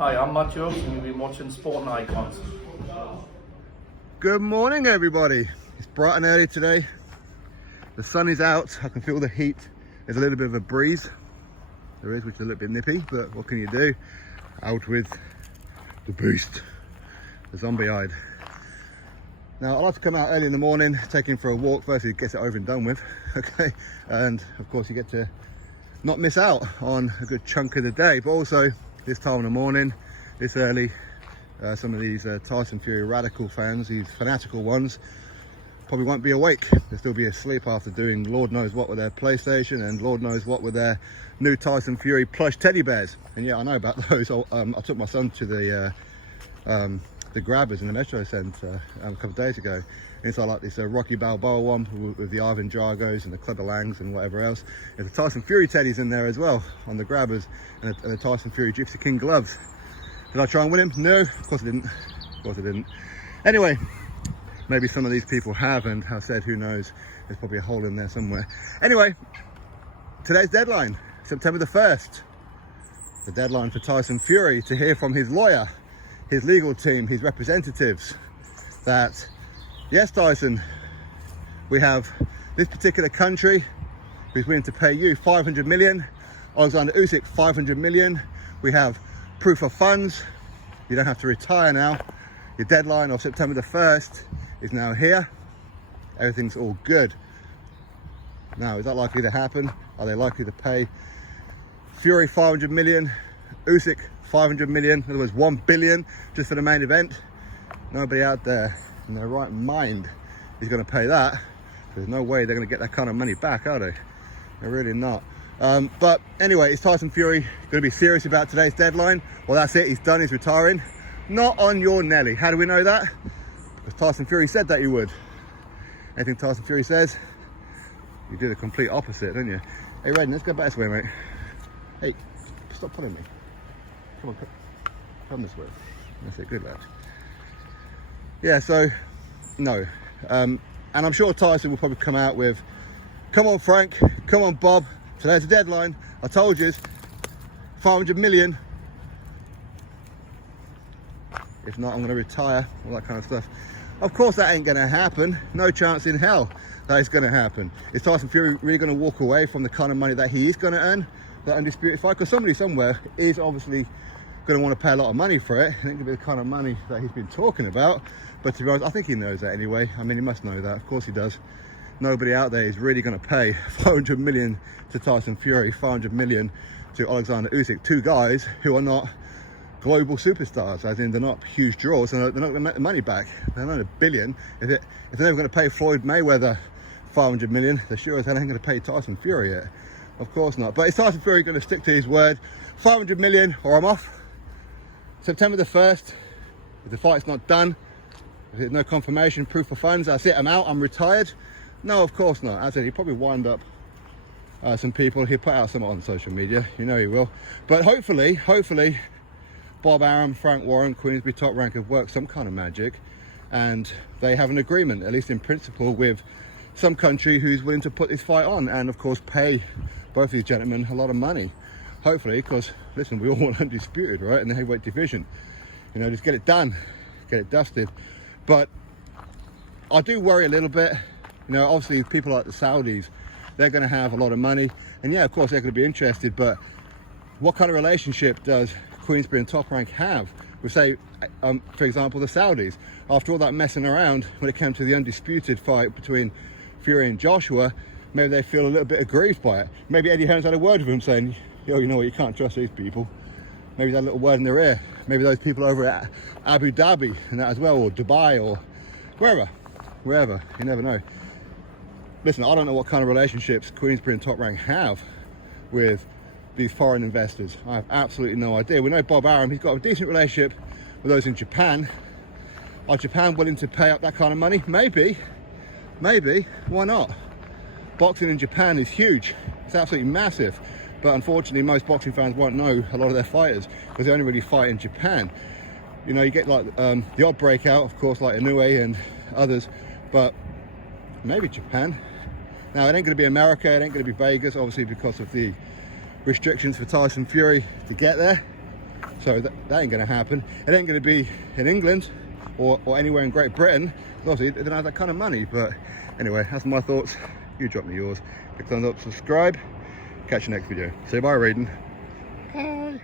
Hi, I'm Matt Jones and you've been watching Sport and Icons. Good morning, everybody. It's bright and early today. The sun is out. I can feel the heat. There's a little bit of a breeze. There is, which is a little bit nippy, but what can you do? Out with the beast, the zombie-eyed. Now, I like to come out early in the morning, take him for a walk. Firstly, gets it over and done with, okay? And of course, you get to not miss out on a good chunk of the day, but also this time in the morning, this early, some of these Tyson Fury radical fans, these fanatical ones, probably won't be awake. They'll still be asleep after doing Lord knows what with their PlayStation and Lord knows what with their new Tyson Fury plush teddy bears. And yeah, I know about those. I took my son to the Grabbers in the Metro Centre a couple of days ago. Inside like this Rocky Balboa one with the Ivan Dragos and the Clubber Langs and whatever else. There's the Tyson Fury teddies in there as well on the Grabbers, and the Tyson Fury Gypsy King gloves. Did I try and win him? No, of course I didn't. Of course I didn't. Anyway, maybe some of these people have and have said, who knows, there's probably a hole in there somewhere. Anyway, today's deadline, September the 1st. The deadline for Tyson Fury to hear from his lawyer, his legal team, his representatives, that yes, Tyson, we have this particular country who's willing to pay you 500 million, Alexander Usyk 500 million. We have proof of funds. You don't have to retire now. Your deadline of September the 1st is now here. Everything's all good. Now, is that likely to happen? Are they likely to pay Fury 500 million, Usyk 500 million, in other words 1 billion just for the main event? Nobody out there in their right mind is going to pay that. There's no way they're going to get that kind of money back, are they? They're really not. But anyway, is Tyson Fury going to be serious about today's deadline? Well, that's it. He's done. He's retiring. Not on your Nelly. How do we know that? Because Tyson Fury said that he would. Anything Tyson Fury says, you do the complete opposite, don't you? Hey, Redden, let's go back this way, mate. Hey, stop pulling me. Come on, come this way. That's it. Good lad. Yeah, so, no. And I'm sure Tyson will probably come out with, come on, Frank, come on, Bob, today's the deadline. I told you, 500 million. If not, I'm going to retire, all that kind of stuff. Of course, that ain't going to happen. No chance in hell that is going to happen. Is Tyson Fury really going to walk away from the kind of money that he is going to earn, that undisputed fight? Because somebody somewhere is obviously going to want to pay a lot of money for it. I think it'll be the kind of money that he's been talking about. But to be honest, I think he knows that anyway. I mean, he must know that. Of course he does. Nobody out there is really going to pay 500 million to Tyson Fury, 500 million to Alexander Usyk. Two guys who are not global superstars, as in they're not huge draws, and they're not going to make the money back. They're not a billion. If they're never going to pay Floyd Mayweather 500 million, they're sure as hell ain't going to pay Tyson Fury yet. Of course not. But is Tyson Fury going to stick to his word? 500 million or I'm off. September the 1st, if the fight's not done, if there's no confirmation, proof of funds, that's it, I'm out, I'm retired. No, of course not. As I said, he'll probably wind up some people. He'll put out something on social media, you know he will. But hopefully, Bob Arum, Frank Warren, Queensberry Top Rank have worked some kind of magic, and they have an agreement, at least in principle, with some country who's willing to put this fight on, and of course pay both these gentlemen a lot of money. Hopefully, because listen, we all want undisputed, right, in the heavyweight division. You know, just get it done, get it dusted. But I do worry a little bit. You know, obviously people like the Saudis, they're going to have a lot of money, and yeah, of course they're going to be interested. But what kind of relationship does Queensberry and Top Rank have with, say, for example, the Saudis? After all that messing around when it came to the undisputed fight between Fury and Joshua, maybe they feel a little bit aggrieved by it. Maybe Eddie Hearn's had a word with him saying, yo, you know what, you can't trust these people. Maybe that little word in their ear. Maybe those people over at Abu Dhabi and that as well, or Dubai, or wherever, you never know. Listen, I don't know what kind of relationships Queensberry and Top Rank have with these foreign investors. I have absolutely no idea. We know Bob Arum, he's got a decent relationship with those in Japan. Are Japan willing to pay up that kind of money? Maybe, why not? Boxing in Japan is huge, it's absolutely massive. But unfortunately, most boxing fans won't know a lot of their fighters because they only really fight in Japan. You know, you get like the odd breakout, of course, like Inoue and others, but maybe Japan. Now, it ain't going to be America, it ain't going to be Vegas, obviously, because of the restrictions for Tyson Fury to get there. So that ain't gonna happen. It ain't gonna be in England or anywhere in Great Britain. Obviously, they don't have that kind of money. But anyway, that's my thoughts. You drop me yours. Click thumbs up, subscribe. Catch you next video. Say bye, Raiden. Bye.